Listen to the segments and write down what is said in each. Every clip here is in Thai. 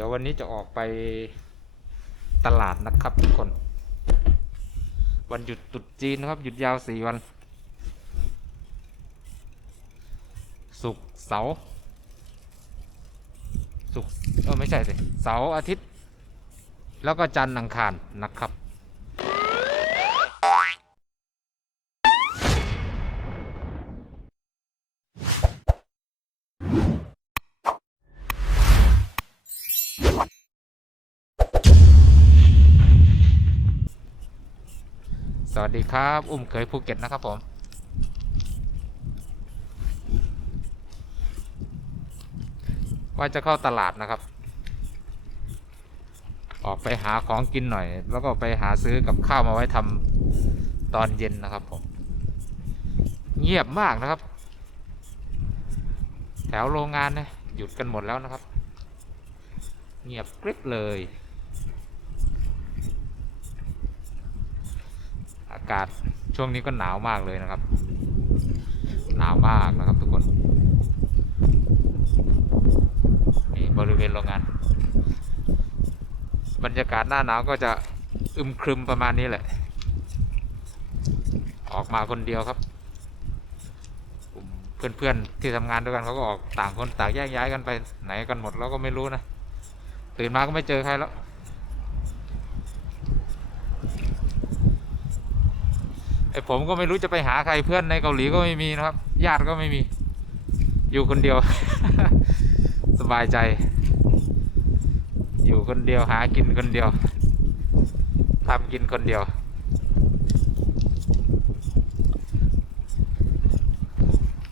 ดี๋ยววันนี้จะออกไปตลาดนะครับทุกคน วันหยุดตุดจีนนะครับหยุดยาวสี่วันศุกร์เสาร์ศุกร์เออไม่ใช่สิเสาร์อาทิตย์ แล้วก็จันทร์อังคารนะครับ วัสดีครับ อุ้มเคยภูเก็ตนะครับผมว่าจะเข้าตลาดนะครับ ออกไปหาของกินหน่อย แล้วก็ไปหาซื้อกับข้าวมาไว้ทำตอนเย็นนะครับผม เงียบมากนะครับ แถวโรงงานเนี่ยหยุดกันหมดแล้วนะครับ เงียบกริบเลยากาศช่วงนี้ก็หนาวมากเลยนะครับ หนาวมากนะครับทุกคนนี่บริเวณโรงงาน บรรยากาศหน้าหนาวก็จะอึมครึมประมาณนี้แหละ ออกมาคนเดียวครับเพื่อนๆที่ทำงานด้วยกันเขาก็ออกต่างคนต่างแยกย้ายกันไปไหนกันหมดเราก็ไม่รู้นะตื่นมาก็ไม่เจอใครแล้ว อผมก็ไม่รู้จะไปหาใครเพื่อนในเกาหลีก็ไม่มีนะครับ ญาติก็ไม่มี อยู่คนเดียว สบายใจ อยู่คนเดียวหากินคนเดียวทำกินคนเดียว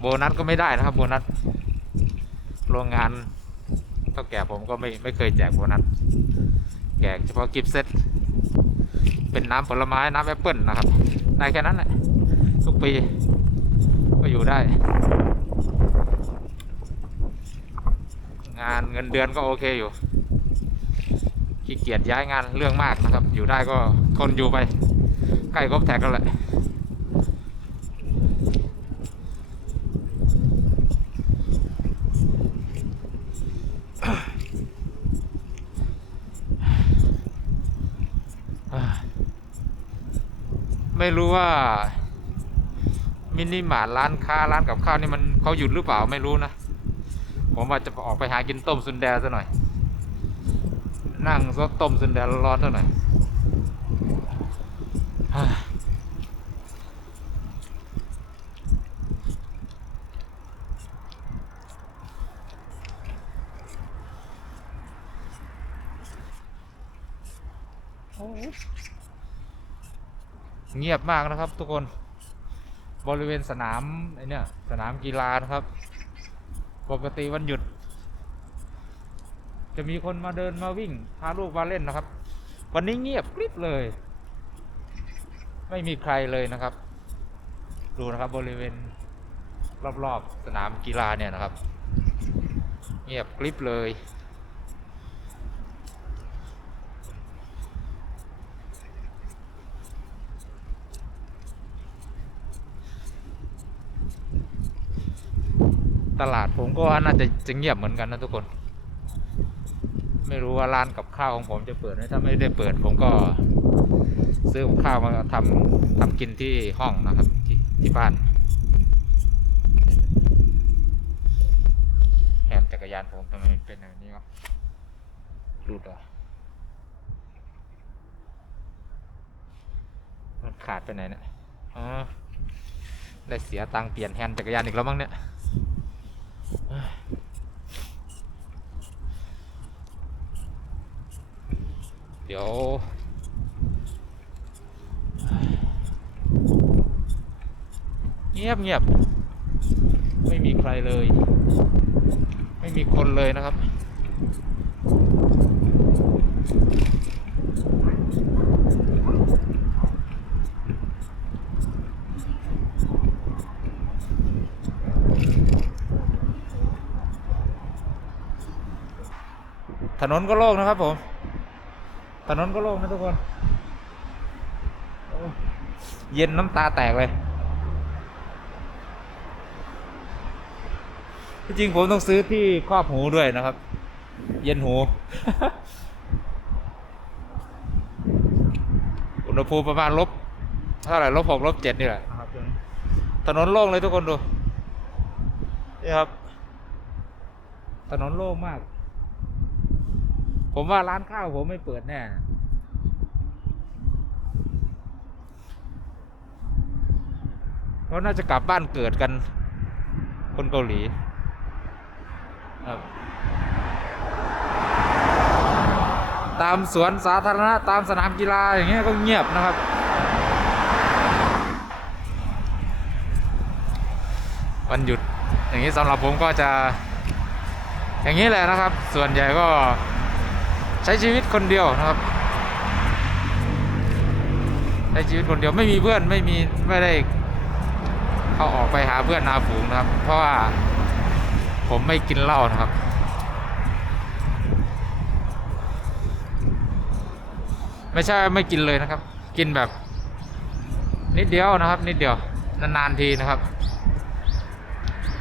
โบนัสก็ไม่ได้นะครับ โบนัสโรงงานเท่าแก่ผมก็ไม่ไม่เคยแจกโบนัสแจกเฉพาะกิฟต์เซตเป็นน้ำผลไม้น้ำแอปเปิลนะครับ ได้แค่นั้นแหละทุกปี ก็อยู่ได้ งานเงินเดือนก็โอเคอยู่ขี้เกียจย้ายงานเรื่องมากนะครับ อยู่ได้ก็ทนอยู่ไป ใกล้ครบแท็กแล้วแหละ ไม่รู้ว่า มินิมาร์ทร้านค้าร้านกับข้าวนี่มันเขาหยุดหรือเปล่าไม่รู้นะ ผมว่าจะออกไปหากินต้มซุนแดซะหน่อย นั่งซดต้มซุนแดร้อนๆซะหน่อย เงียบมากนะครับ ทุกคนบริเวณสนามไอเนี่ยสนามกีฬานะครับ ปกติวันหยุด จะมีคนมาเดินมาวิ่งพาลูกมาเล่นนะครับ วันนี้เงียบกริบเลย ไม่มีใครเลยนะครับ ดูนะครับบริเวณรอบๆสนามกีฬาเนี่ยนะครับ เงียบกริบเลย ตลาดผมก็ว่าน่าจะจะเงียบเหมือนกันนะทุกคน ไม่รู้ว่าร้านกับข้าวของผมจะเปิดไหมถ้าไม่ได้เปิดผมก็ ซื้อกับข้าวมาทำทำกินที่ห้องนะครับที่ที่บ้านแฮนด์จักรยานผมทำไมเป็นอย่างนี้วะหลุดเหรอมันขาดไปไหนเนี่ยอ๋อได้เสียตังค์เปลี่ยนแฮนด์จักรยานอีกแล้วมั้งเนี่ย เดี๋ยว เงียบเงียบ ไม่มีใครเลย ไม่มีคนเลยนะครับ นนก็โล่งนะครับผม ถนนก็โล่งนะทุกคน เย็นน้ำตาแตกเลยที่จริงผมต้องซื้อที่ครอบหูด้วยนะครับ เย็นหู อุณหภูมิประมาณลบเท่าไหร่ลบหกลบเจ็ดนี่แหละถนนโล่งเลยทุกคนดู นี่ครับ ถนนโล่งมาก ผมว่าร้านข้าวผมไม่เปิดแน่เพราะน่าจะกลับบ้านเกิดกัน คนเกาหลีครับตามสวนสาธารณะตามสนามกีฬาอย่างเงี้ยก็เงียบนะครับ วันหยุดอย่างนี้สำหรับผมก็จะ อย่างนี้แหละนะครับ ส่วนใหญ่ก็ ใช้ชีวิตคนเดียวนะครับ ใช้ชีวิตคนเดียวไม่มีเพื่อนไม่มีไม่ได้เข้าออกไปหาเพื่อนหาฝูงนะครับ เพราะว่าผมไม่กินเหล้านะครับไม่ใช่ไม่กินเลยนะครับ กินแบบนิดเดียวนะครับ นิดเดียวนานๆทีนะครับ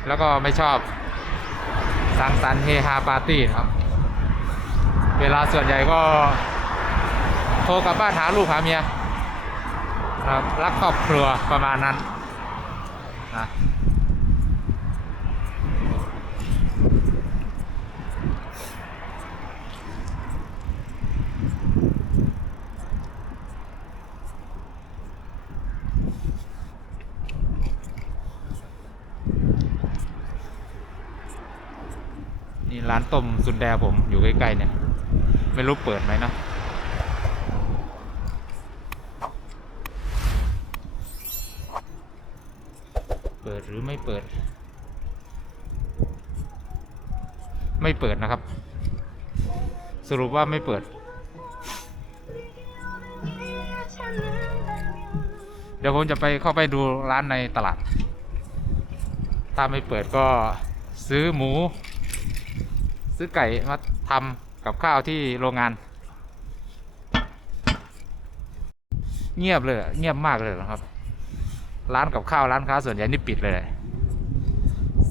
แล้วก็ไม่ชอบสังสรรค์เฮฮาปาร์ตี้นะครับ เวลาส่วนใหญ่ก็โทรกลับบ้านหาลูกหาเมียครับรักครอบครัวประมาณนั้นนะนี่ร้านต้มสุนแดผมอยู่ใกล้ ๆ เนี่ย ไม่รู้เปิดไหมเนาะเปิดหรือไม่เปิด ไม่เปิดนะครับ สรุปว่าไม่เปิด เดี๋ยวผมจะไปเข้าไปดูร้านในตลาด ถ้าไม่เปิดก็ซื้อหมู ซื้อไก่มาทำ กับข้าวที่โรงงาน เงียบเลยเงียบมากเลยนะครับ ร้านกับข้าวร้านค้าส่วนใหญ่นี่ปิดเลย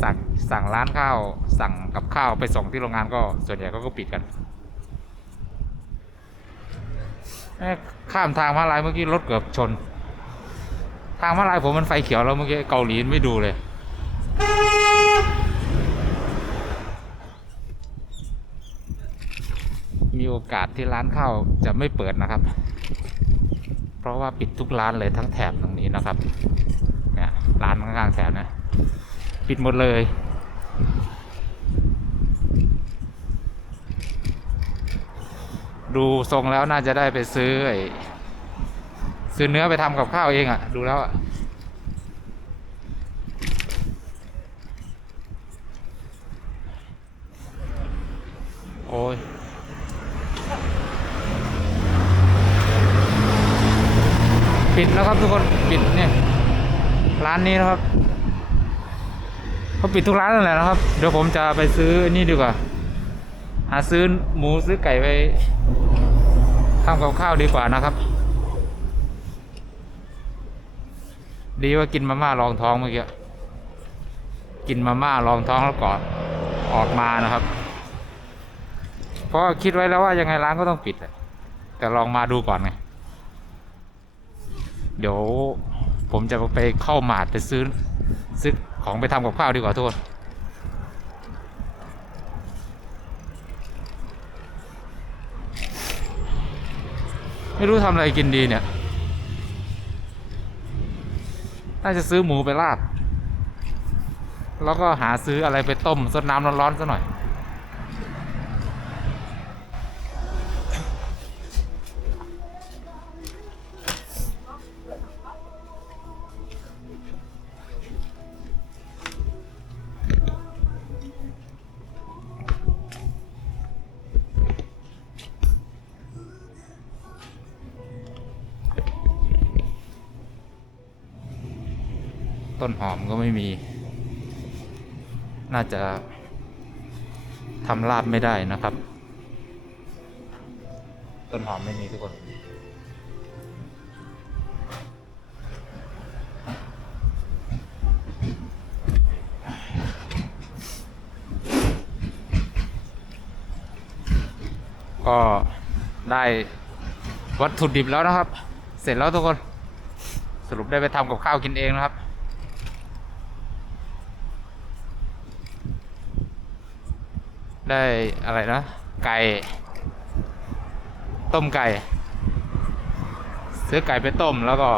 สั่งสั่งร้านข้าว สั่งกับข้าวไปส่งที่โรงงานก็ส่วนใหญ่ก็ก็ปิดกันข้ามทางมาลายเมื่อกี้รถเกือบชน ทางมาลายผมมันไฟเขียวแล้วเมื่อกี้เกาหลีไม่ดูเลย มี โอกาสที่ร้านข้าวจะไม่เปิดนะครับ เพราะว่าปิดทุกร้านเลยทั้งแถบตรงนี้นะครับเนี่ยร้านข้างๆแถบนะปิดหมดเลยดูทรงแล้วน่าจะได้ไปซื้อซื้อเนื้อไปทำกับข้าวเองอะ่ะ ดูแล้วอะ่ะ ปิดแล้วครับทุกคนปิดเนี่ยร้านนี้นะครับเขาปิดทุกร้านนั่นแหละนะครับ เดี๋ยวผมจะไปซื้อนี่ดีกว่า หาซื้อหมูซื้อไก่ไปทำกับข้าวดีกว่านะครับ ดีว่ากินมาม่ารองท้องเมื่อกี้กินมาม่ารองท้องแล้วก่อนออกมานะครับ เพราะคิดไว้แล้วว่ายังไงร้านก็ต้องปิดแหละแต่ลองมาดูก่อนไง เดี๋ยวผมจะไปเข้าหมาดไปซื้อซื้อของไปทำกับข้าวดีกว่าทุกคนไม่รู้ทำอะไรกินดีเนี่ย น่าจะซื้อหมูไปลาบแล้วก็หาซื้ออะไรไปต้มสดน้ำร้อนๆซะหน่อย ต้นหอมก็ไม่มี น่าจะทำลาบไม่ได้นะครับ ต้นหอมไม่มีทุกคนก็ได้วัตถุดิบแล้วนะครับ เสร็จแล้วทุกคน สรุปได้ไปทำกับข้าวกินเองนะครับ ได้อะไรนะ ไก่ ต้มไก่ ซื้อไก่ไปต้มแล้วก็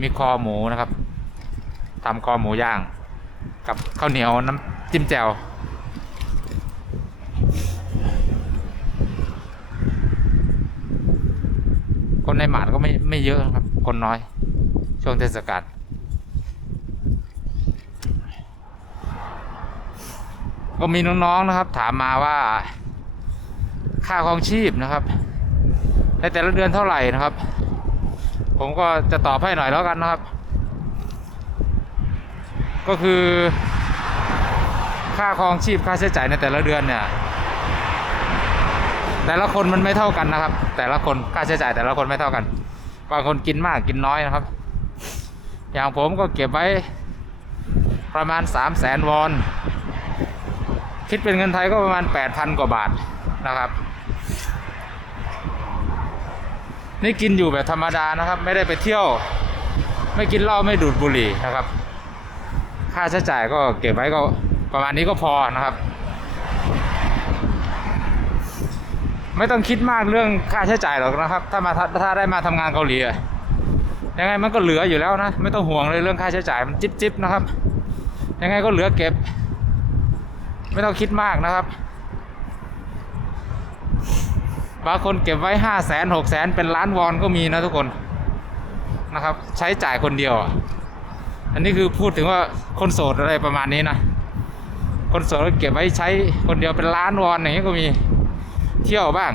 มีคอหมูนะครับทำคอหมูย่าง กับข้าวเหนียวน้ำจิ้มแจ่วคนในหมาดก็ไม่ไม่เยอะครับ คนน้อย ช่วงเทศกาล ก็มีน้องๆนะครับ ถามมาว่า ค่าครองชีพนะครับในแต่ละเดือนเท่าไหร่นะครับ ผมก็จะตอบให้หน่อยแล้วกันนะครับ ก็คือ ค่าครองชีพค่าใช้จ่ายในแต่ละเดือนเนี่ย แต่ละคนมันไม่เท่ากันนะครับ แต่ละคนค่าใช้จ่ายแต่ละคนไม่เท่ากันบางคนกินมากกินน้อยนะครับ อย่างผมก็เก็บไว้ประมาณ3 0 0แสนวอน คิดเป็นเงินไทยก็ประมาณ 8,000 กว่าบาทนะครับ นี่กินอยู่แบบธรรมดานะครับ ไม่ได้ไปเที่ยว ไม่กินเหล้าไม่ดูดบุหรี่นะครับ ค่าใช้จ่ายก็เก็บไว้ก็ประมาณนี้ก็พอนะครับ ไม่ต้องคิดมากเรื่องค่าใช้จ่ายหรอกนะครับ ถ้ามาถ้าได้มาทำงานเกาหลีอะยังไงมันก็เหลืออยู่แล้วนะ ไม่ต้องห่วงเลยเรื่องค่าใช้จ่ายมันจิ๊บจิบนะครับ ยังไงก็เหลือเก็บ ไม่ต้องคิดมากนะครับ บางคนเก็บไว้ห้าแสนหกแสนเป็นล้านวอนก็มีนะทุกคนนะครับ ใช้จ่ายคนเดียว อันนี้คือพูดถึงว่าคนโสดอะไรประมาณนี้นะ คนโสดเก็บไว้ใช้คนเดียวเป็นล้านวอนอย่างนี้ก็มีเที่ยวบ้าง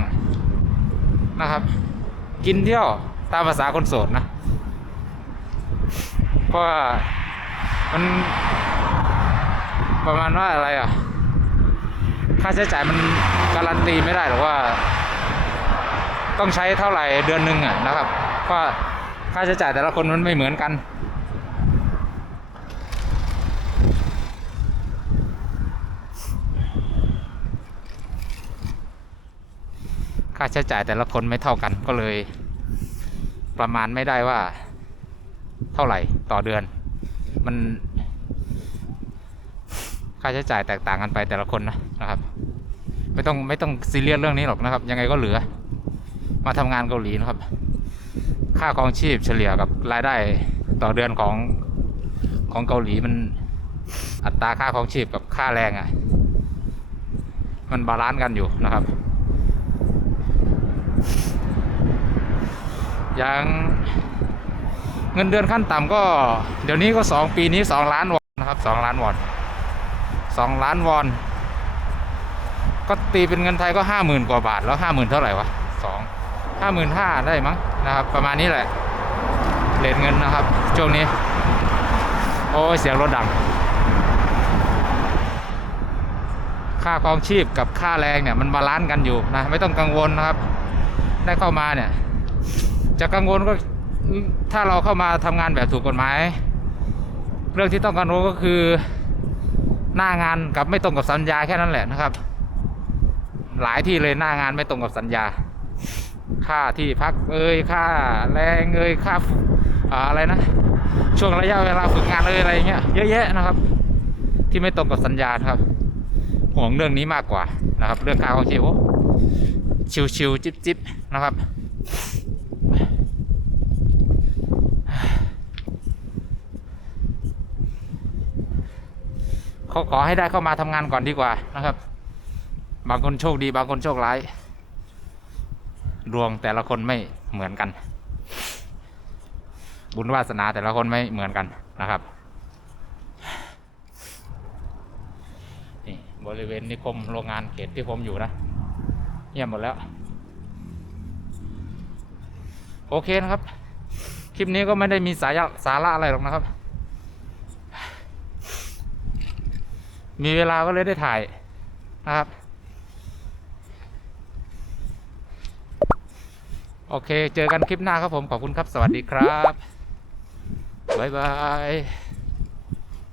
นะครับ กินเที่ยวตามภาษาคนโสดนะเพราะว่ามันประมาณว่าอะไรอะ ค่าใช้จ่ายมันการันตีไม่ได้หรอกว่า ต้องใช้เท่าไหร่เดือนหนึ่งอะนะครับเพราะค่าใช้จ่ายแต่ละคนมันไม่เหมือนกัน ค่าใช้จ่ายแต่ละคนไม่เท่ากันก็เลย ประมาณไม่ได้ว่า เท่าไหร่ต่อเดือน มัน ค่าใช้จ่ายแตกต่างกันไปแต่ละคนนะนะครับ ไม่ต้องไม่ต้องซีเรียสเรื่องนี้หรอกนะครับ ยังไงก็เหลือ มาทำงานเกาหลีนะครับ ค่าครองชีพเฉลี่ยกับรายได้ต่อเดือนของของเกาหลีมันอัตราค่าครองชีพกับค่าแรงอะ่ะ มันบาลานซ์กันอยู่นะครับอย่างเงินเดือนขั้นต่ำก็ เดี๋ยวนี้ก็สองปีนี้สองล้านวอนนะครับสองล้านวอน สองล้านวอน ก็ตีเป็นเงินไทยก็ห้าหมื่นกว่าบาท แล้วห้าหมื่นเท่าไหร่วะสองห้าหมื่นห้าได้มั้งนะครับ ประมาณนี้แหละเลทเงินนะครับ ช่วงนี้ โอ้เสียงรถดัง ค่าครองชีพกับค่าแรงเนี่ยมันบาลานซ์กันอยู่นะ ไม่ต้องกังวลนะครับ ได้เข้ามาเนี่ย จะกังวลก็ถ้าเราเข้ามาทำงานแบบถูกกฎหมาย เรื่องที่ต้องกังวลก็คือ หน้างานกับไม่ตรงกับสัญญาแค่นั้นแหละนะครับ หลายที่เลยหน้างานไม่ตรงกับสัญญา ค่าที่พักเอ่ยค่าแรงเอ่ยค่าอะไรนะ ช่วงระยะเวลาฝึกงานเอ่ยอะไรเงี้ยเยอะแยะนะครับ ที่ไม่ตรงกับสัญญาครับห่วงเรื่องนี้มากกว่านะครับ เรื่องค่าของชีพชิวๆจิบๆนะครับ ขอขอให้ได้เข้ามาทำงานก่อนดีกว่านะครับ บางคนโชคดี บางคนโชคร้ายดวงแต่ละคนไม่เหมือนกัน บุญวาสนาแต่ละคนไม่เหมือนกันนะครับนี่บริเวณนิคมโรงงานเขตที่ผมอยู่นะเงียบหมดแล้ว โอเคนะครับ คลิปนี้ก็ไม่ได้มีสาระสาระอะไรหรอกนะครับ มีเวลาก็เลยได้ถ่ายนะครับ โอเค เจอกันคลิปหน้าครับผม ขอบคุณครับ สวัสดีครับ บ๊ายบาย